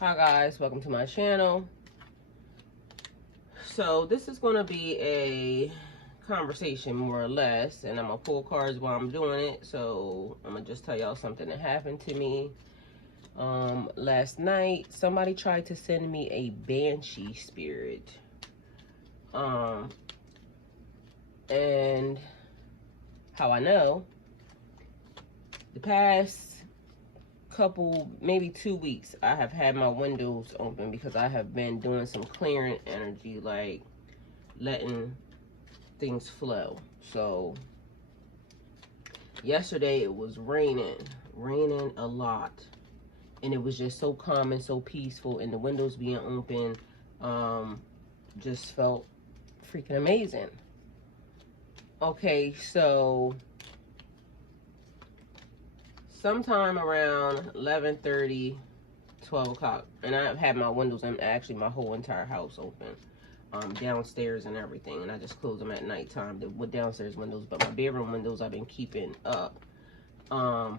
Hi guys, welcome to my channel. So this is going to be a conversation more or less, and I'm going to pull cards while I'm doing it. So I'm going to just tell y'all something that happened to me. Last night, somebody tried to send me a banshee spirit. And how I know, the past couple, maybe 2 weeks, I have had my windows open because I have been doing some clearing energy, like letting things flow. So yesterday it was raining a lot, and it was just so calm and so peaceful, and the windows being open just felt freaking amazing. Okay, so sometime around 11:30, 12 o'clock, and I've had my windows and actually my whole entire house open, downstairs and everything, and I just close them at nighttime, the downstairs windows, but my bedroom windows I've been keeping up. I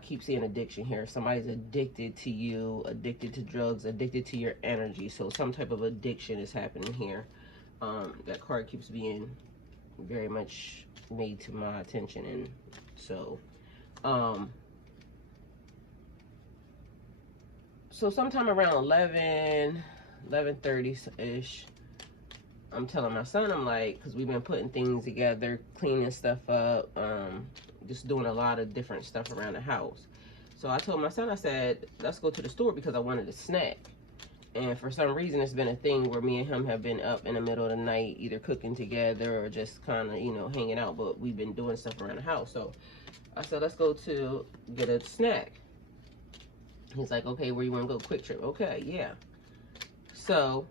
keep seeing addiction here. Somebody's addicted to you, addicted to drugs, addicted to your energy. So some type of addiction is happening here. That card keeps being very much made to my attention, and so so sometime around 11:30-ish, I'm telling my son, I'm like, because we've been putting things together, cleaning stuff up, just doing a lot of different stuff around the house. So I told my son, I said, let's go to the store because I wanted a snack. And for some reason, it's been a thing where me and him have been up in the middle of the night, either cooking together or just kind of, hanging out. But we've been doing stuff around the house. So I said, let's go to get a snack. He's like, okay, where you want to go? Quick Trip. Okay, yeah. So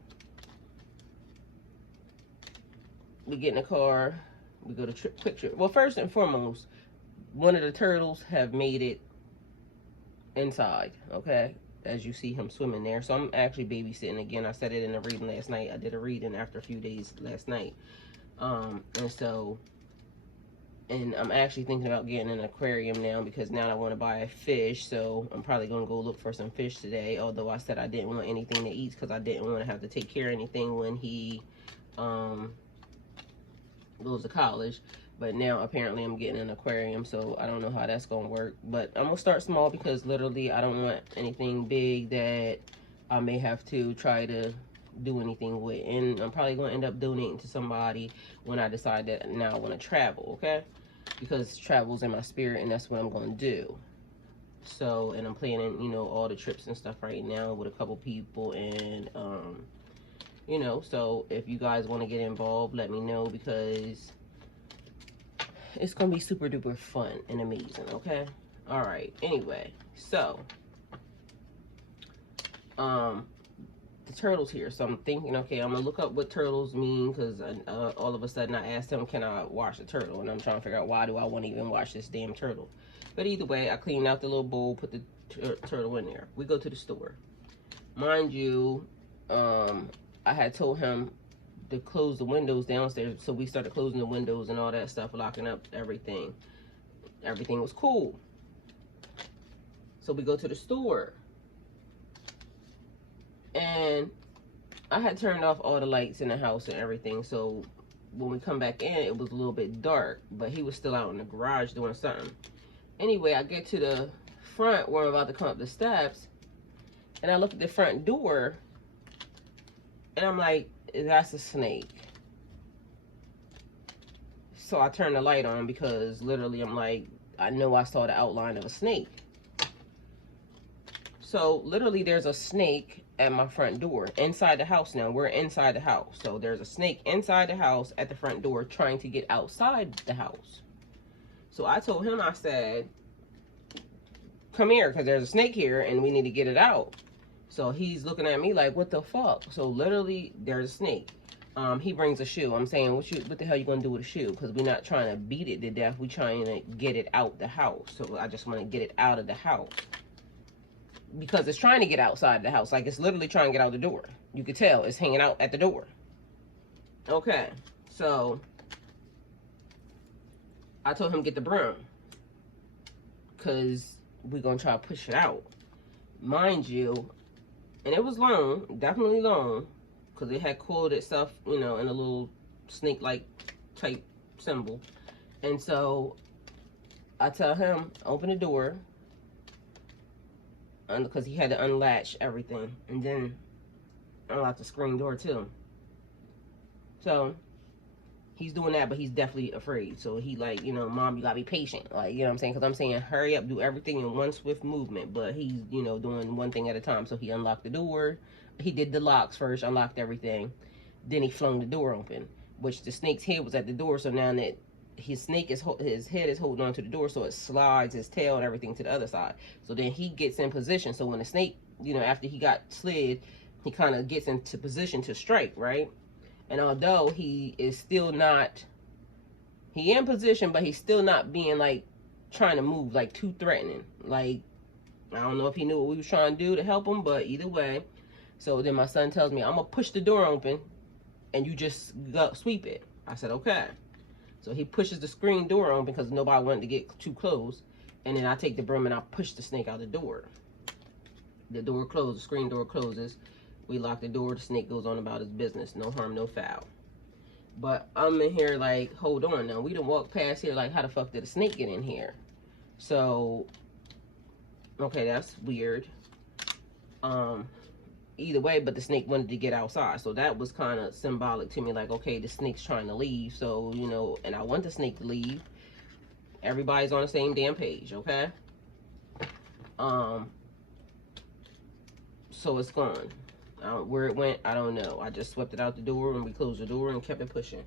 we get in the car. We go to Quick Trip. Well, first and foremost, one of the turtles have made it inside, okay? As you see him swimming there. So I'm actually babysitting again. I said it in a reading last night. I did a reading after a few days last night. And I'm actually thinking about getting an aquarium now because now I want to buy a fish. So I'm probably going to go look for some fish today. Although I said I didn't want anything to eat because I didn't want to have to take care of anything when he goes to college. But now apparently I'm getting an aquarium, so I don't know how that's gonna work. But I'm gonna start small because literally I don't want anything big that I may have to try to do anything with. And I'm probably gonna end up donating to somebody when I decide that now I want to travel, okay? Because travel's in my spirit, and that's what I'm gonna do. So, and I'm planning, all the trips and stuff right now with a couple people, and so if you guys want to get involved, let me know because it's gonna be super duper fun and amazing, okay? All right, anyway, so the turtles here. So I'm thinking, okay, I'm gonna look up what turtles mean because all of a sudden I asked him, can I wash a turtle? And I'm trying to figure out, why do I want to even wash this damn turtle? But either way, I cleaned out the little bowl, put the turtle in there. We go to the store. Mind you, I had told him to close the windows downstairs, so we started closing the windows and all that stuff, locking up everything. Everything was cool. So we go to the store, and I had turned off all the lights in the house and everything, so when we come back in, it was a little bit dark, but he was still out in the garage doing something. Anyway, I get to the front where I'm about to come up the steps, and I look at the front door, and I'm like, that's a snake. So I turned the light on because literally I'm like, I know I saw the outline of a snake. So literally there's a snake at my front door, inside the house now. We're inside the house. So there's a snake inside the house at the front door trying to get outside the house. So I told him, I said, come here because there's a snake here and we need to get it out. So he's looking at me like, what the fuck? So literally there's a snake. He brings a shoe. I'm saying, what the hell you gonna do with a shoe? Because we're not trying to beat it to death. We're trying to get it out the house. So I just want to get it out of the house. Because it's trying to get outside the house. Like, it's literally trying to get out the door. You could tell it's hanging out at the door. Okay, so I told him get the broom. Because we're gonna try to push it out. Mind you, and it was long, definitely long, because it had coiled itself, you know, in a little snake-like type symbol. And so I tell him, open the door, because he had to unlatch everything, and then unlock the screen door too. So he's doing that, but he's definitely afraid. So he like, you know, Mom, you gotta be patient. Like, you know what I'm saying? Because I'm saying, hurry up, do everything in one swift movement. But he's, you know, doing one thing at a time. So he unlocked the door. He did the locks first, unlocked everything. Then he flung the door open, which the snake's head was at the door. So now that his snake is, his head is holding on to the door, so it slides his tail and everything to the other side. So then he gets in position. So when the snake, you know, after he got slid, he kind of gets into position to strike, right? And although he is still not, he in position, but he's still not being like trying to move like too threatening. Like, I don't know if he knew what we was trying to do to help him, but either way. So then my son tells me, I'm gonna push the door open and you just go sweep it. I said, okay. So he pushes the screen door open because nobody wanted to get too close. And then I take the broom and I push the snake out the door. The door closes, the screen door closes. We lock the door, the snake goes on about his business. No harm, no foul. But I'm in here like, hold on now. We done walked past here like, how the fuck did a snake get in here? So, okay, that's weird. Either way, but the snake wanted to get outside. So that was kind of symbolic to me. Like, okay, the snake's trying to leave. So, you know, and I want the snake to leave. Everybody's on the same damn page, okay? So it's gone. Where it went, I don't know. I just swept it out the door and we closed the door and kept it pushing.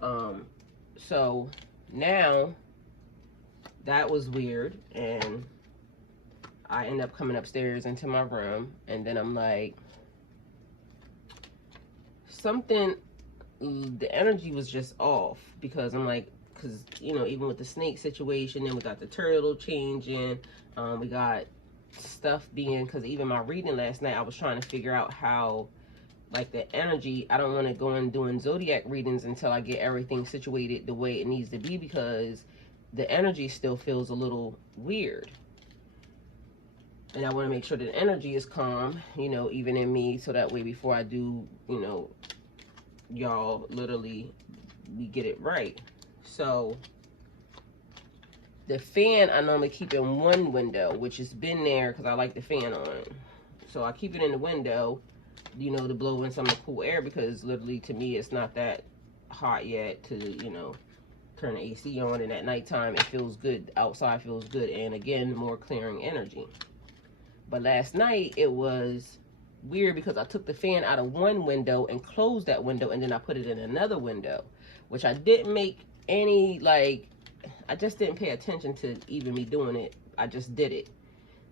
So now that was weird, and I end up coming upstairs into my room, and then I'm like, something, the energy was just off, because I'm like, because, you know, even with the snake situation, then we got the turtle changing, we got stuff being, because even my reading last night, I was trying to figure out how, like, the energy, I don't want to go in doing zodiac readings until I get everything situated the way it needs to be, because the energy still feels a little weird, and I want to make sure that the energy is calm, you know, even in me, so that way before I do, you know, y'all, literally, we get it right. So the fan I normally keep in one window, which has been there because I like the fan on. So I keep it in the window, you know, to blow in some of the cool air, because literally to me it's not that hot yet to, you know, turn the AC on, and at nighttime it feels good. Outside feels good, and again, more clearing energy. But last night it was weird because I took the fan out of one window and closed that window, and then I put it in another window, which I didn't make any, like, I just didn't pay attention to even me doing it. I just did it.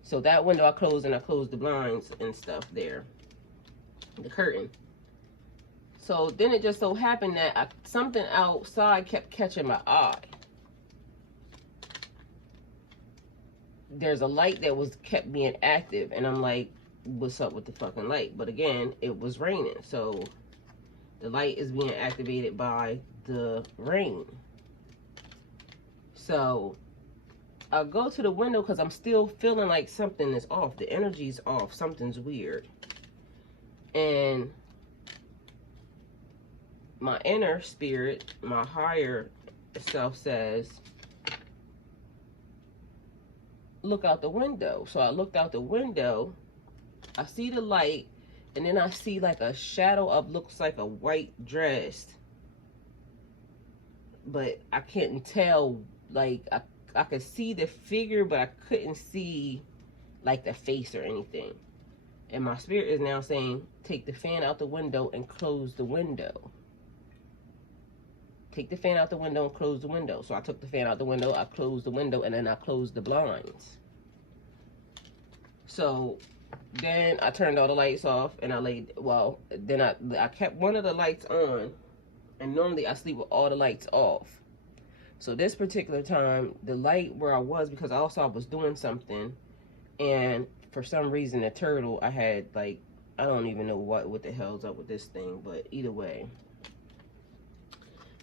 So that window I closed, and I closed the blinds and stuff there, the curtain. So then it just so happened that something outside kept catching my eye. There's a light that was kept being active, and I'm like, what's up with the fucking light? But again, it was raining, so the light is being activated by the rain. So I'll go to the window because I'm still feeling like something is off. The energy's off. Something's weird. And my inner spirit, my higher self says, look out the window. So I looked out the window. I see the light, and then I see like a shadow of, looks like a white dress. But I couldn't tell, like, I could see the figure, but I couldn't see like the face or anything. And my spirit is now saying, take the fan out the window and close the window. Take the fan out the window and close the window. So I took the fan out the window, I closed the window, and then I closed the blinds. So then I turned all the lights off, and I laid, well, then I kept one of the lights on, and normally I sleep with all the lights off. So this particular time, the light where I was, because I was doing something, and for some reason the turtle, I had, like, I don't even know what the hell's up with this thing, but either way.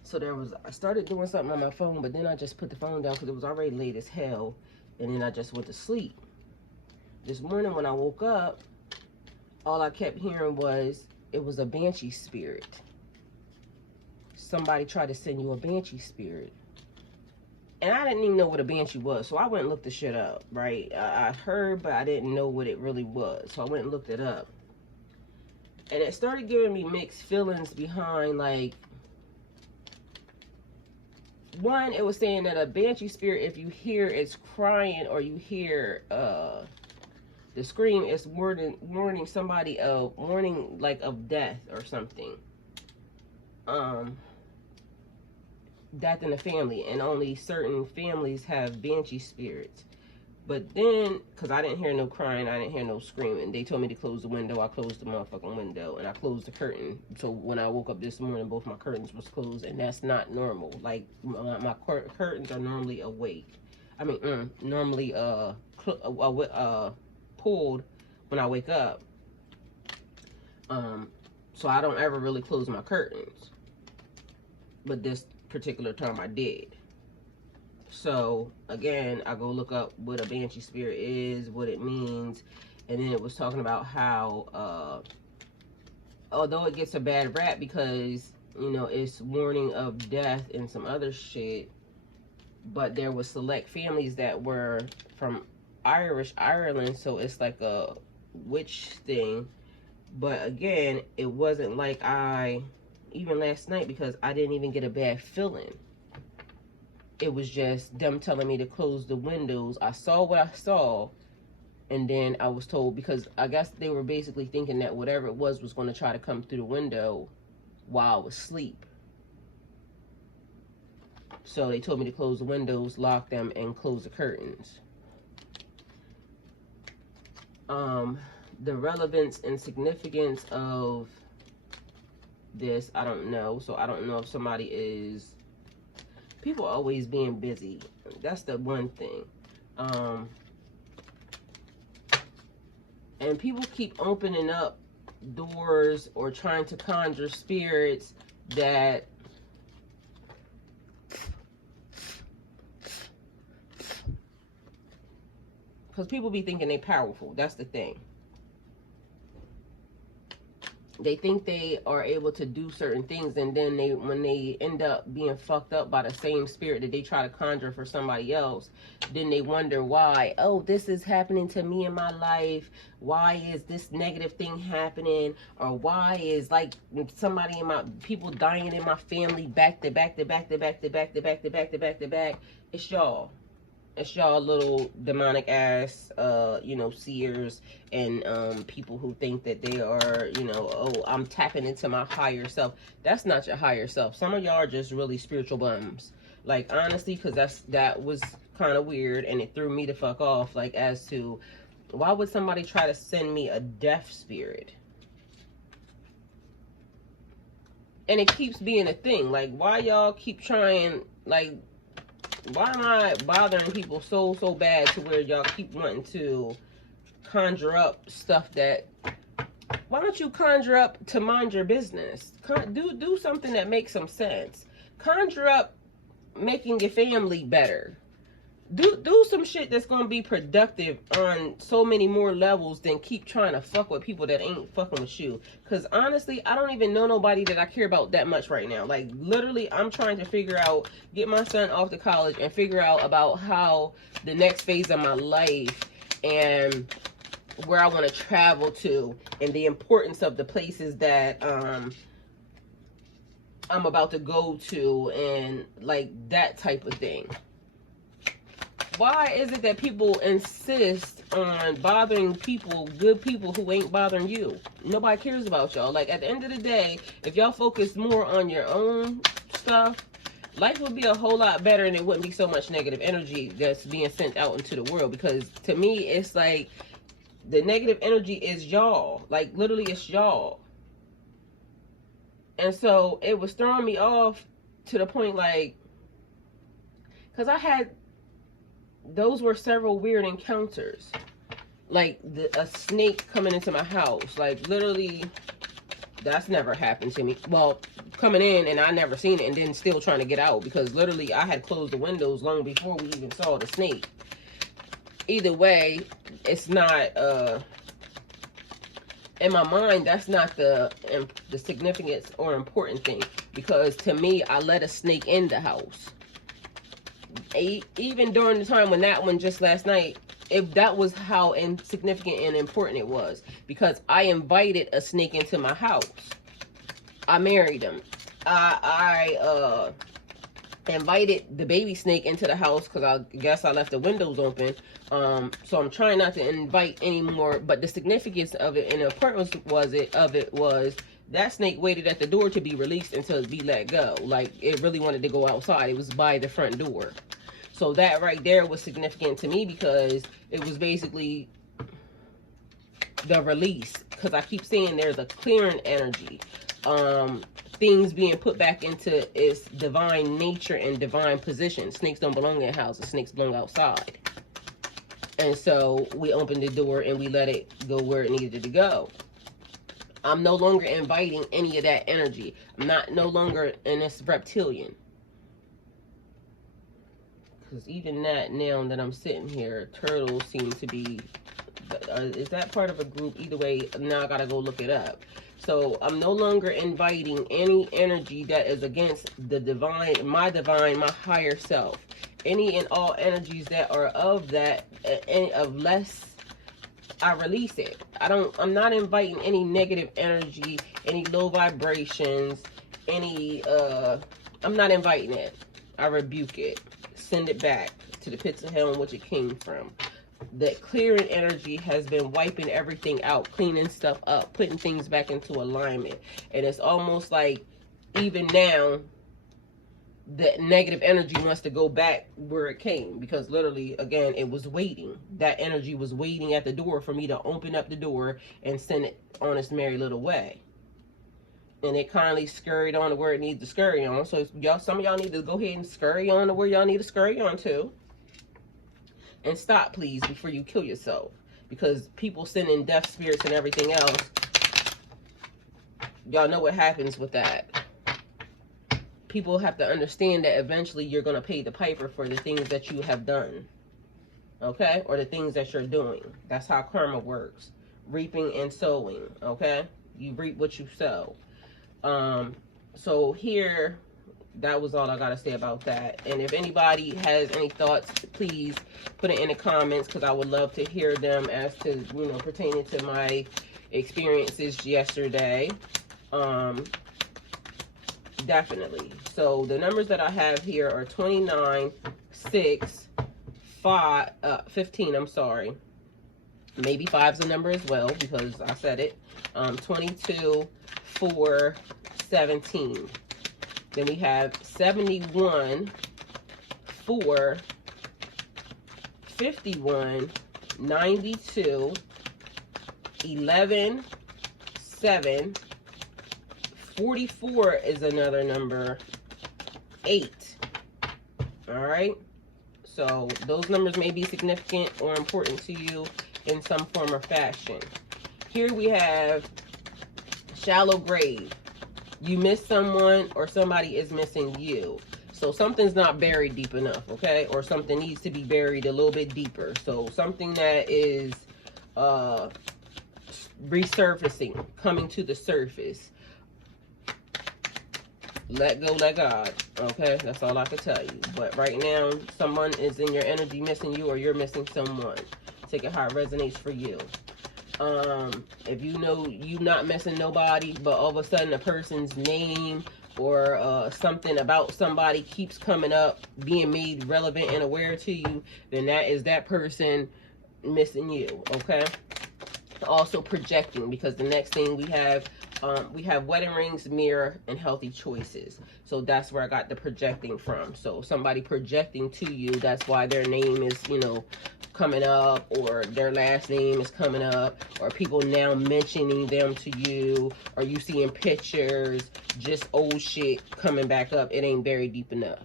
So I started doing something on my phone, but then I just put the phone down because it was already late as hell. And then I just went to sleep. This morning when I woke up, all I kept hearing was, it was a banshee spirit. Somebody tried to send you a banshee spirit. And I didn't even know what a banshee was, so I went and looked the shit up, right? I heard, but I didn't know what it really was, so I went and looked it up. And it started giving me mixed feelings behind, like, one, it was saying that a banshee spirit, if you hear it's crying or you hear the scream, it's warning somebody of, warning like of death or something. Death in the family, and only certain families have banshee spirits. But then, because I didn't hear no crying, I didn't hear no screaming, they told me to close the window. I closed the motherfucking window, and I closed the curtain. So when I woke up this morning, both my curtains was closed, and that's not normal. Like, my curtains are normally awake. I mean, normally pulled when I wake up. So I don't ever really close my curtains. But this particular time I did. So again, I go look up what a banshee spirit is, what it means, and then it was talking about how although it gets a bad rap because, you know, it's warning of death and some other shit, but there was select families that were from Ireland, so it's like a witch thing. But again, it wasn't like even last night, because I didn't even get a bad feeling. It was just them telling me to close the windows. I saw what I saw, and then I was told, because I guess they were basically thinking that whatever it was going to try to come through the window while I was asleep. So they told me to close the windows, lock them, and close the curtains. The relevance and significance of this, I don't know. So I don't know if somebody is... People always being busy. That's the one thing. And people keep opening up doors or trying to conjure spirits that... Because people be thinking they powerful. That's the thing. They think they are able to do certain things, and then when they end up being fucked up by the same spirit that they try to conjure for somebody else, then they wonder why. Oh, this is happening to me in my life. Why is this negative thing happening? Or why is like somebody in my people dying in my family back to back to back to back to back to back to back to back to back? It's y'all. It's y'all little demonic ass, you know, seers and people who think that they are, you know, oh, I'm tapping into my higher self. That's not your higher self. Some of y'all are just really spiritual bums. Like, honestly, because that was kind of weird, and it threw me the fuck off. Like, as to, why would somebody try to send me a death spirit? And it keeps being a thing. Like, why y'all keep trying, like... Why am I bothering people so bad to where y'all keep wanting to conjure up stuff that... Why don't you conjure up to mind your business? Do something that makes some sense. Conjure up making your family better. Do some shit that's going to be productive on so many more levels than keep trying to fuck with people that ain't fucking with you. Because honestly, I don't even know nobody that I care about that much right now. Like, literally, I'm trying to figure out, get my son off to college and figure out about how the next phase of my life and where I want to travel to, and the importance of the places that I'm about to go to, and like that type of thing. Why is it that people insist on bothering people, good people who ain't bothering you? Nobody cares about y'all. Like, at the end of the day, if y'all focus more on your own stuff, life would be a whole lot better, and it wouldn't be so much negative energy that's being sent out into the world. Because to me, it's like the negative energy is y'all. Like, literally, it's y'all. And so it was throwing me off to the point, like, because I had... Those were several weird encounters. Like, a snake coming into my house. Like, literally, that's never happened to me. Well, coming in and I never seen it, and then still trying to get out. Because literally, I had closed the windows long before we even saw the snake. either way, it's not, in my mind, that's not the significance or important thing. Because to me, I let a snake in the house. Even during the time when that one just last night, if that was how insignificant and important it was. Because I invited a snake into my house. I married him. I invited the baby snake into the house because I guess I left the windows open. So I'm trying not to invite anymore. But the significance of it and the importance was that snake waited at the door to be released and to be let go. Like, it really wanted to go outside. It was by the front door. So that right there was significant to me because it was basically the release. Because I keep saying there's a clearing energy. Things being put back into its divine nature and divine position. Snakes don't belong in houses. Snakes belong outside. And so we opened the door and we let it go where it needed to go. I'm no longer inviting any of that energy. I'm no longer in this reptilian. Because even that, now that I'm sitting here, turtles seem to be, is that part of a group? Either way, now I gotta go look it up. So I'm no longer inviting any energy that is against the divine, my higher self. Any and all energies that are of that, any of less, I release it. I'm not inviting any negative energy, any low vibrations, any, I'm not inviting it. I rebuke it. Send it back to the pits of hell in which it came from. That clearing energy has been wiping everything out, cleaning stuff up, putting things back into alignment. And it's almost like even now, the negative energy wants to go back where it came. Because literally, again, it was waiting. That energy was waiting at the door for me to open up the door and send it on its merry little way. And it kindly scurried on to where it needs to scurry on. So y'all, some of y'all need to go ahead and scurry on to where y'all need to scurry on to. And stop, please, before you kill yourself. Because people sending death spirits and everything else, y'all know what happens with that. People have to understand that eventually you're going to pay the piper for the things that you have done. Okay? Or the things that you're doing. That's how karma works. Reaping and sowing. Okay? You reap what you sow. So here, that was all I got to say about that. And if anybody has any thoughts, please put it in the comments, because I would love to hear them as to, you know, pertaining to my experiences yesterday. Definitely. So the numbers that I have here are 29, 6, 5, 15, I'm sorry. Maybe 5's a number as well, because I said it. 22, 4, 17. Then we have 71, 4, 51, 92, 11, 7, 44 is another number, 8. All right. So those numbers may be significant or important to you in some form or fashion. Here we have shallow grave. You miss someone or somebody is missing you. So something's not buried deep enough, okay? Or something needs to be buried a little bit deeper. So something that is resurfacing, coming to the surface. Let go, let God, okay? That's all I can tell you. But right now, someone is in your energy missing you, or you're missing someone. Take it how it resonates for you. If you know you not missing nobody, but all of a sudden a person's name or something about somebody keeps coming up, being made relevant and aware to you, then that is that person missing you, okay? Also projecting, because the next thing we have wedding rings, mirror, and healthy choices. So that's where I got the projecting from. So somebody projecting to you, that's why their name is, you know, coming up, or their last name is coming up, or people now mentioning them to you, or you seeing pictures, just old shit coming back up. It ain't very deep enough.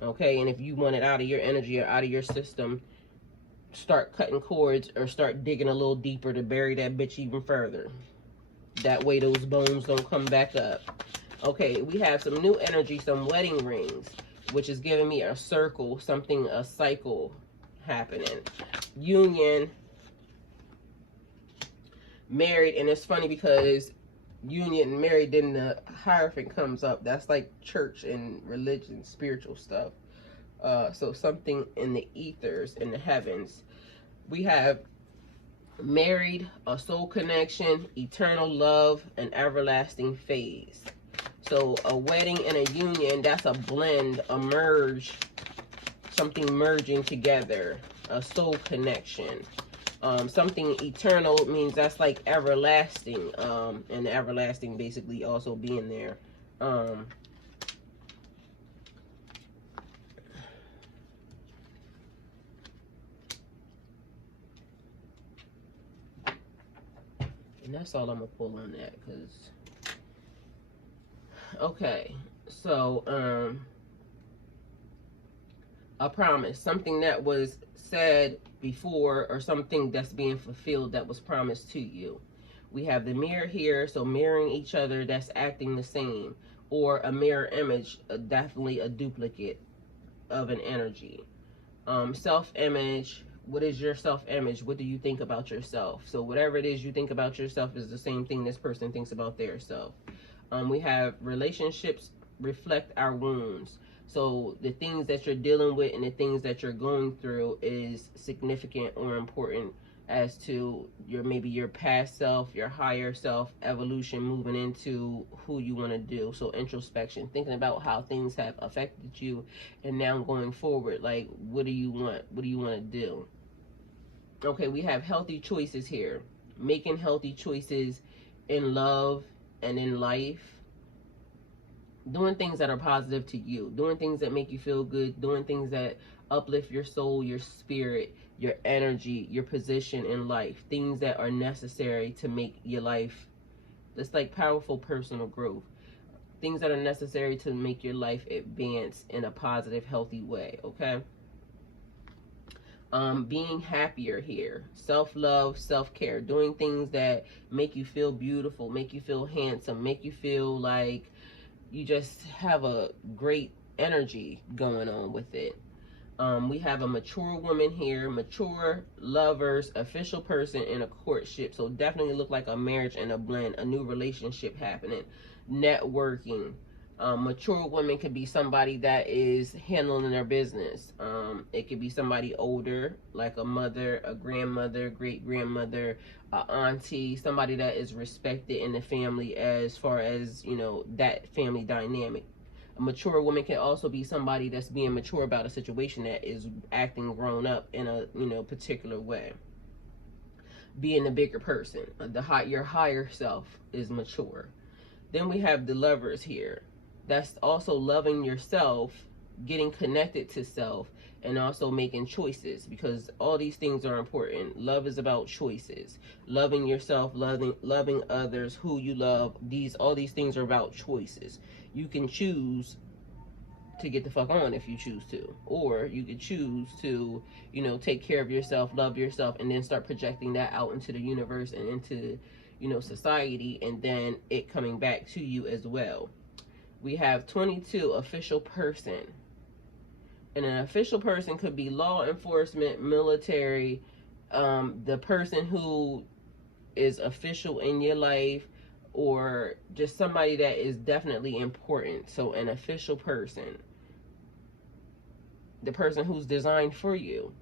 Okay, and if you want it out of your energy or out of your system, start cutting cords or start digging a little deeper to bury that bitch even further. That way those bones don't come back up. Okay, we have some new energy, some wedding rings, which is giving me a circle, something, a cycle happening. Union, married, and it's funny because union and married, then the hierophant comes up. That's like church and religion, spiritual stuff. So something in the ethers, in the heavens. We have married, a soul connection, eternal love, and everlasting phase. So a wedding and a union, that's a blend, a merge, something merging together, a soul connection. Something eternal means that's like everlasting, and everlasting basically also being there. And that's all I'm gonna pull on that, because okay, so a promise, something that was said before, or something that's being fulfilled that was promised to you. We have the mirror here, so mirroring each other, that's acting the same, or a mirror image, definitely a duplicate of an energy. Self-image, what is your self-image? What do you think about yourself? So whatever it is you think about yourself is the same thing this person thinks about their self. We have relationships reflect our wounds. So the things that you're dealing with and the things that you're going through is significant or important as to your, maybe your past self, your higher self, evolution, moving into who you want to do. So introspection, thinking about how things have affected you, and now going forward, like, what do you want? What do you want to do? Okay, we have healthy choices here. Making healthy choices in love and in life. Doing things that are positive to you. Doing things that make you feel good. Doing things that uplift your soul, your spirit, your energy, your position in life. Things that are necessary to make your life, it's like powerful personal growth. Things that are necessary to make your life advance in a positive, healthy way, okay? Being happier here. Self-love, self-care. Doing things that make you feel beautiful, make you feel handsome, make you feel like you just have a great energy going on with it. We have a mature woman here, mature, lovers, official person in a courtship. So definitely look like a marriage and a blend, a new relationship happening. Networking. Mature woman could be somebody that is handling their business. It could be somebody older, like a mother, a grandmother, great grandmother, a auntie, somebody that is respected in the family as far as, you know, that family dynamic. A mature woman can also be somebody that's being mature about a situation, that is acting grown up in a, you know, particular way. Being a bigger person, your higher self is mature. Then we have the lovers here. That's also loving yourself, getting connected to self, and also making choices, because all these things are important. Love is about choices. Loving yourself, loving others, who you love. All these things are about choices. You can choose to get the fuck on if you choose to, or you could choose to, you know, take care of yourself, love yourself, and then start projecting that out into the universe and into, you know, society, and then it coming back to you as well. We have 22, official person. And an official person could be law enforcement, military, the person who is official in your life, or just somebody that is definitely important. So an official person, the person who's designed for you.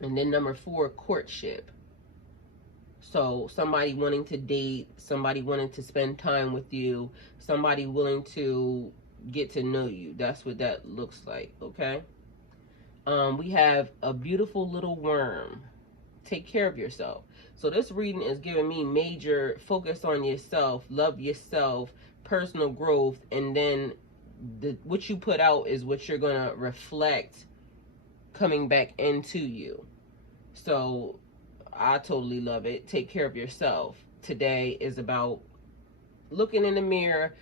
And then number 4, courtship. So somebody wanting to date, somebody wanting to spend time with you, somebody willing to get to know you. That's what that looks like, okay? We have a beautiful little worm. Take care of yourself. So this reading is giving me major focus on yourself, love yourself, personal growth, and then what you put out is what you're going to reflect coming back into you. So I totally love it. Take care of yourself. Today is about looking in the mirror,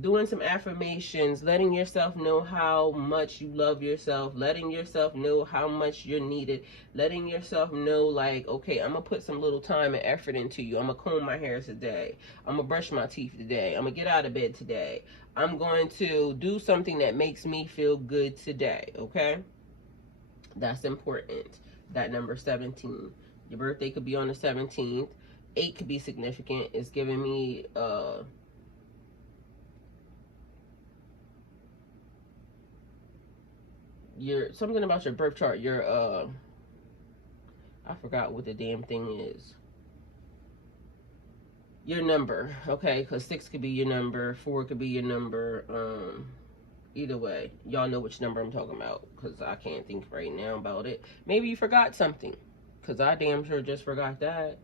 doing some affirmations, letting yourself know how much you love yourself, letting yourself know how much you're needed, letting yourself know, like, okay, I'm going to put some little time and effort into you. I'm going to comb my hair today. I'm going to brush my teeth today. I'm going to get out of bed today. I'm going to do something that makes me feel good today, okay? That's important. That number 17. Your birthday could be on the 17th. 8 could be significant. It's giving me your something about your birth chart. Your I forgot what the damn thing is. Your number, okay? Because 6 could be your number, 4 could be your number. Either way, y'all know which number I'm talking about, because I can't think right now about it. Maybe you forgot something, because I damn sure just forgot that.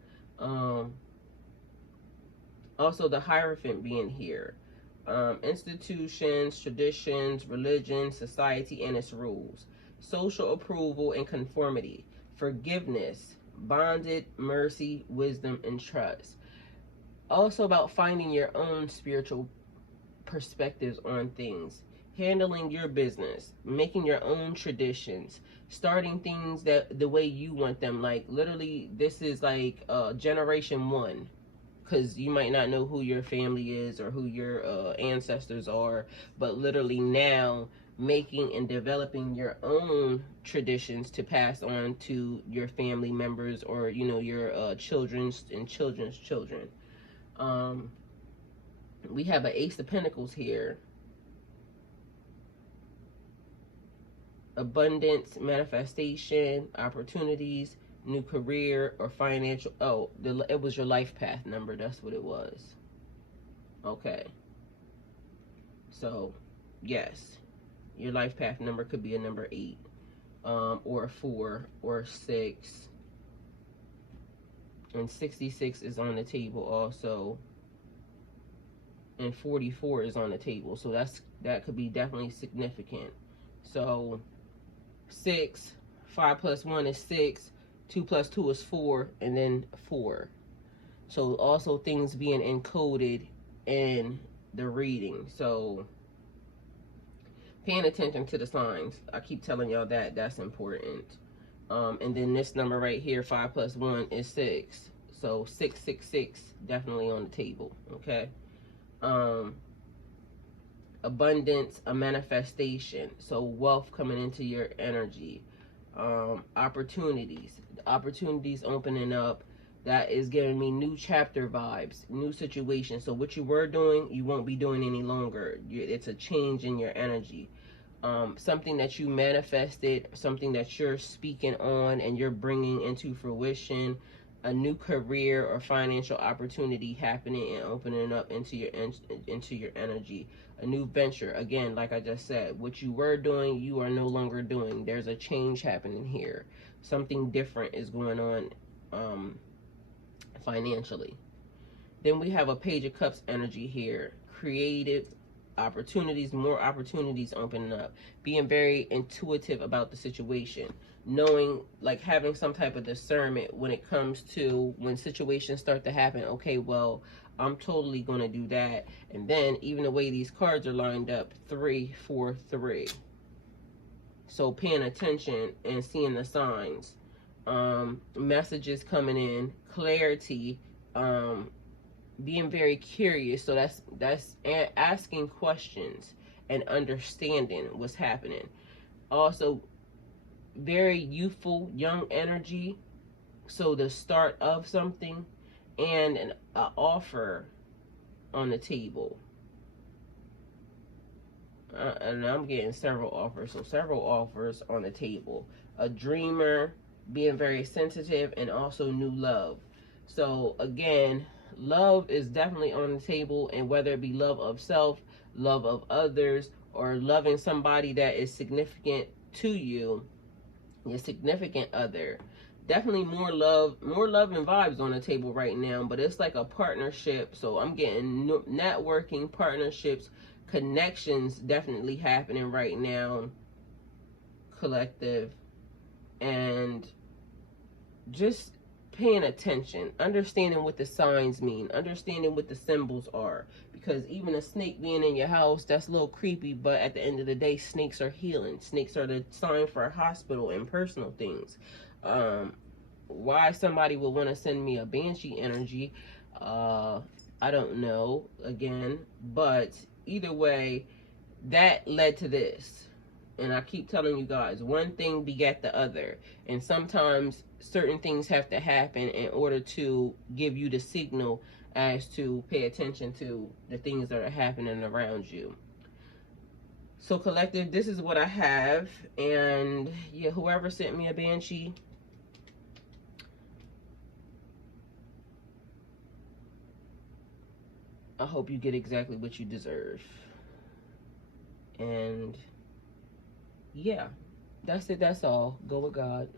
Also, the Hierophant being here. Institutions, traditions, religion, society, and its rules. Social approval and conformity. Forgiveness, bonded, mercy, wisdom, and trust. Also about finding your own spiritual perspectives on things, handling your business, making your own traditions, starting things that the way you want them. Like literally, this is like generation 1, because you might not know who your family is or who your ancestors are, but literally now making and developing your own traditions to pass on to your family members, or your children's and children's children. We have an Ace of Pentacles here. Abundance, manifestation, opportunities, new career, or financial. Oh, it was your life path number. That's what it was. Okay. So, yes, your life path number could be a number 8, or a 4, or 6. And 66 is on the table also. And 44 is on the table. So that could be definitely significant. So 6, 5 plus 1 is 6, 2 plus 2 is 4, and then 4. So also things being encoded in the reading. So paying attention to the signs. I keep telling y'all that's important. And then this number right here, 5 plus 1 is 6. So 666 definitely on the table. Okay. Abundance, a manifestation. So wealth coming into your energy. Opportunities opening up. That is giving me new chapter vibes, new situation. So what you were doing, you won't be doing any longer. It's a change in your energy. Something that you manifested, something that you're speaking on and you're bringing into fruition, a new career or financial opportunity happening and opening up into your energy. A new venture, again, like I just said, what you were doing, you are no longer doing. There's a change happening here. Something different is going on financially. Then we have a Page of Cups energy here. Creative opportunities, more opportunities opening up. Being very intuitive about the situation. Knowing, like having some type of discernment when it comes to when situations start to happen. Okay, well, I'm totally going to do that. And then even the way these cards are lined up, 3, 4, 3. So paying attention and seeing the signs. Messages coming in, clarity, being very curious. So that's asking questions and understanding what's happening. Also very youthful, young energy. So the start of something and an offer on the table. And I'm getting several offers. So several offers on the table. A dreamer, being very sensitive, and also new love. So again, love is definitely on the table, and whether it be love of self, love of others, or loving somebody that is significant to you, your significant other. Definitely more love and vibes on the table right now, but it's like a partnership. So I'm getting networking, partnerships, connections definitely happening right now, collective, and just paying attention, understanding what the signs mean, understanding what the symbols are. Because even a snake being in your house, that's a little creepy, but at the end of the day, snakes are healing. Snakes are the sign for a hospital and personal things. Why somebody would want to send me a banshee energy, I don't know, again, but either way, that led to this. And I keep telling you guys, one thing begat the other. And sometimes certain things have to happen in order to give you the signal as to pay attention to the things that are happening around you. So collective, this is what I have. And yeah, whoever sent me a banshee, I hope you get exactly what you deserve. And yeah, that's it. That's all. Go with God.